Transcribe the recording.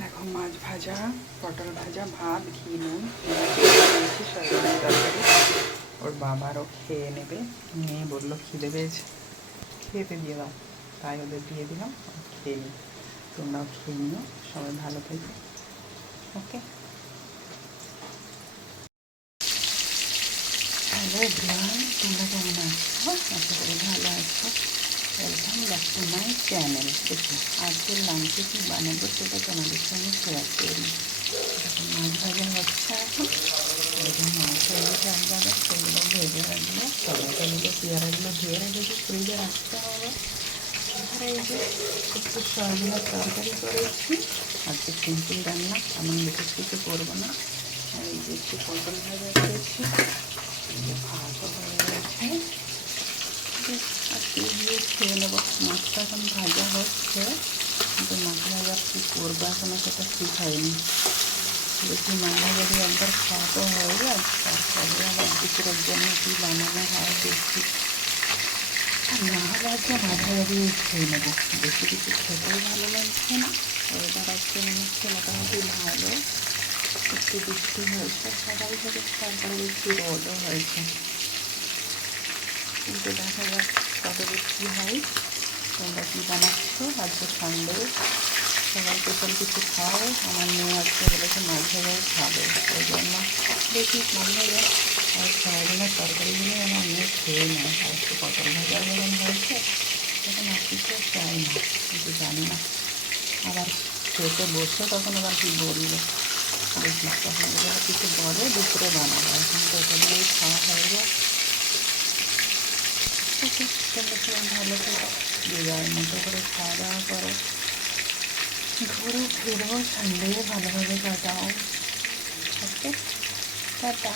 দেখো মাছ ভাজা, পটল ভাজা, ভাত, ঘি নুন দিয়েছি, সয়াবিনের তরকারি। ওর বাবারও খেয়ে নেবে, মেয়ে বললো খিদে পেয়েছে, খেতে দিয়ে দাও, তাই ওদের দিয়ে দিলাম, খেয়ে নিই। তোমরাও খেয়ে নিও, সবাই ভালো থেকো। ওকে, হ্যালো এভরিওয়ান, তোমরা কেমন আছো? আশা করি ভালো আছো। Welcome back to my channel. দেখো আজকের লাঞ্চে কী বানাবো সেটা তোমাদের সঙ্গে শেয়ার করি। এখন মাছ ভাজা হচ্ছে, এখন এরকম মাছ হয়ে গেছে একবারে, সেগুলো ভেজে রাখবো। টমেটোগুলো পেয়ারাগুলো ধুয়ে রেখেছি, ফ্রিজে রাখতে হবে। আর এই যে একটু সয়াবিনের তরকারি করেছি, আজকে সিম্পল রান্না, এমন বিশেষ কিছু করবো না। আর এই যে একটু পটল ভাজা করেছি, ভাতও হয়ে গেছে, আজকে গিয়ে খেয়ে নেবো। মাছটা এখন ভাজা হচ্ছে, কিন্তু মাছ ভাজা কী করবো এখনও সেটা ঠিক হয়নি। দেখি মাছ ভাজা দিয়ে একবার খাওয়া তো হয়ে যায়, তারপরে আবার দুপুরের জন্য কী বানানো হয় দেখি। আর না হলে আজকে মাছ ভাজা দিয়ে খেয়ে নেবো, বেশি কিছু খেতেও ভালো লাগছে না। ওয়েদার আজকে মনে হচ্ছে মোটামুটি ভালো, একটু বৃষ্টি হয়েছে সকাল থেকে, তারপরে একটু রোদও হয়েছে, কিন্তু দেখা যাক কতদূর কী হয়। তোমরা কী বানাচ্ছ? আজকে সানডে, সবাই স্পেশাল কিছু খাও। আমার মেয়ে আজকে বলেছে মাছ ভাজাই খাবে, ওই জন্য দেখি মাছ ভাজা আর সয়াবিনের তরকারিগুলো আমার মেয়ে খেয়ে নেয়। আর একটু পটল ভাজা যেমন হয়েছে, তখন আর কিছু চাই না, কিন্তু জানি না আবার খেতে বসে তখন আবার কী বলবে। দেখি তখন এগুলো কিছু বলে দুপুরে বানাবো, এখন তো এটা দিয়েই খাওয়া হয়ে যায়। ওকে, তোমরা সবাই ভালো থেকো, যে যার মতো করে খাওয়া দাওয়া করো, ঘুরো ফিরো, সানডে ভালোভাবে কাটাও। ওকে, টাটা।